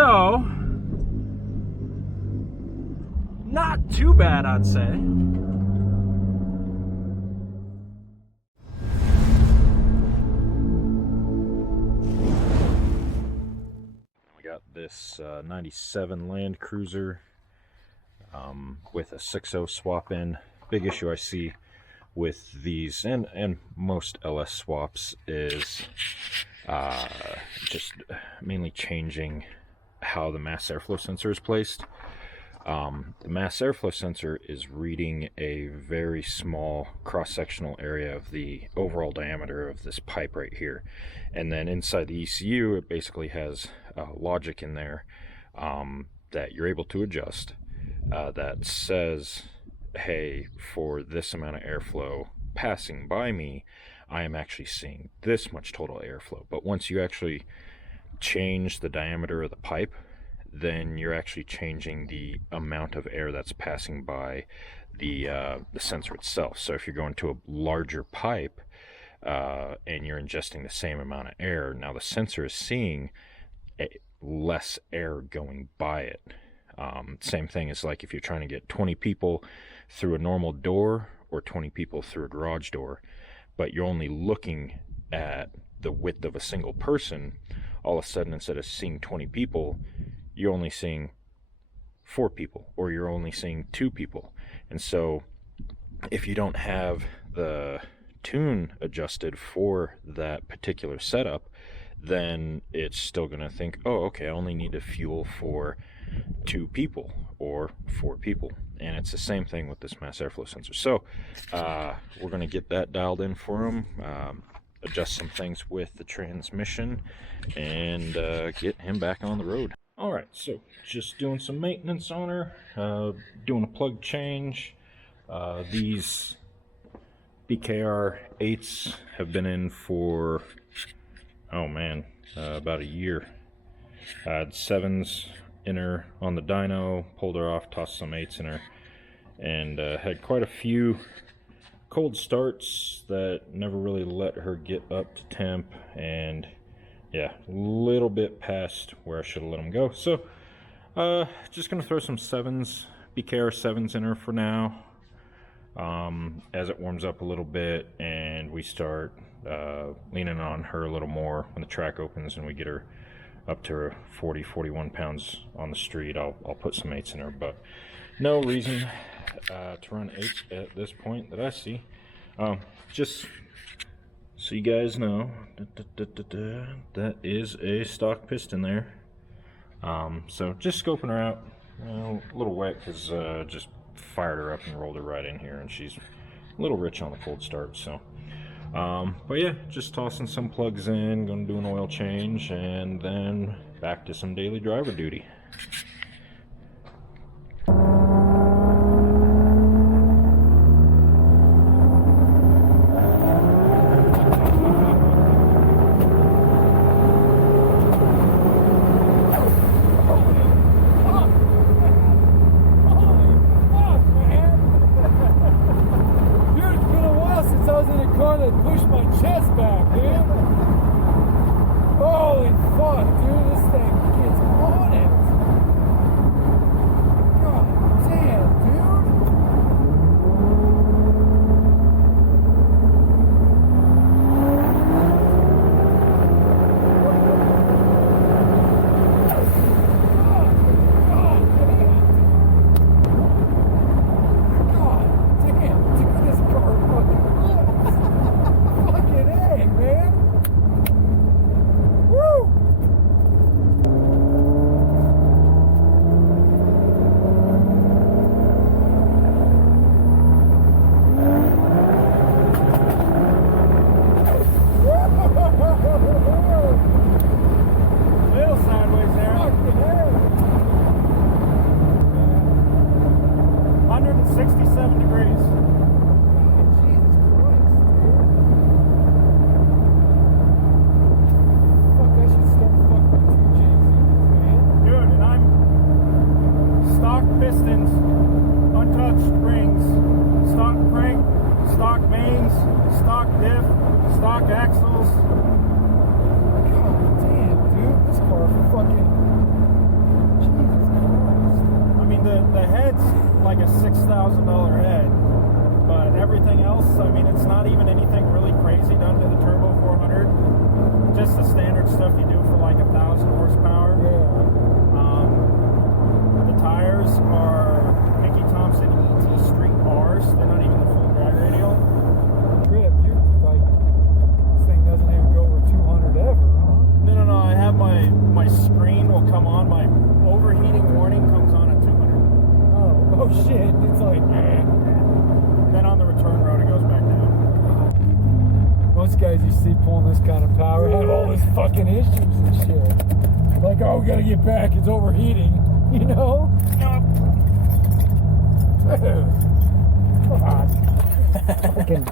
So, not too bad, I'd say. We got this 97 Land Cruiser with a 6.0 swap in. Big issue I see with these and most LS swaps is just mainly changing how the mass airflow sensor is placed. The mass airflow sensor is reading a very small cross-sectional area of the overall diameter of this pipe right here, and then inside the ECU it basically has logic in there that you're able to adjust that says, hey, for this amount of airflow passing by me, I am actually seeing this much total airflow. But once you actually change the diameter of the pipe, then you're actually changing the amount of air that's passing by the sensor itself. So if you're going to a larger pipe and you're ingesting the same amount of air, now the sensor is seeing less air going by it. Same thing as like if you're trying to get 20 people through a normal door or 20 people through a garage door, but you're only looking at the width of a single person, all of a sudden instead of seeing 20 people, you're only seeing 4 people, or you're only seeing 2 people. And so if you don't have the tune adjusted for that particular setup, then it's still going to think, oh, okay, I only need to fuel for 2 people or 4 people. And it's the same thing with this mass airflow sensor. So we're going to get that dialed in for him, adjust some things with the transmission, and get him back on the road. Alright, so just doing some maintenance on her, doing a plug change. These BKR 8s have been in for, oh man, about a year. I had 7s in her on the dyno, pulled her off, tossed some 8s in her, and had quite a few cold starts that never really let her get up to temp, and yeah, a little bit past where I should have let them go. So just gonna throw some 7s, BKR 7s in her for now, as it warms up a little bit and we start leaning on her a little more when the track opens and we get her up to 40-41 pounds on the street. I'll put some 8s in her, but no reason to run 8s at this point that I see. Just so you guys know, that is a stock piston there. So just scoping her out. A little wet because just fired her up and rolled her right in here, and she's a little rich on the cold start. So but yeah, just tossing some plugs in, gonna do an oil change, and then back to some daily driver duty. Push my chest back, dude. Holy fuck, dude, this thing gets on it. God damn, dude. the head's like a $6,000 head, but everything else, I mean, it's not even anything really crazy done to the Turbo 400. Just the standard stuff you do for like 1,000 horsepower. Yeah. The tires are Mickey Thompson ET Street R's. They're not even the full drag radial. Rip, you like this thing doesn't even go over 200 ever, huh? No. I have my screen will come on. My overheating warning comes on at 200. Oh shit! It's like. Then on the return road, it goes back down. Most guys you see pulling this kind of power have all these fucking issues and shit. Like, oh, we gotta get back. It's overheating. You know? No. Dude. God. Fucking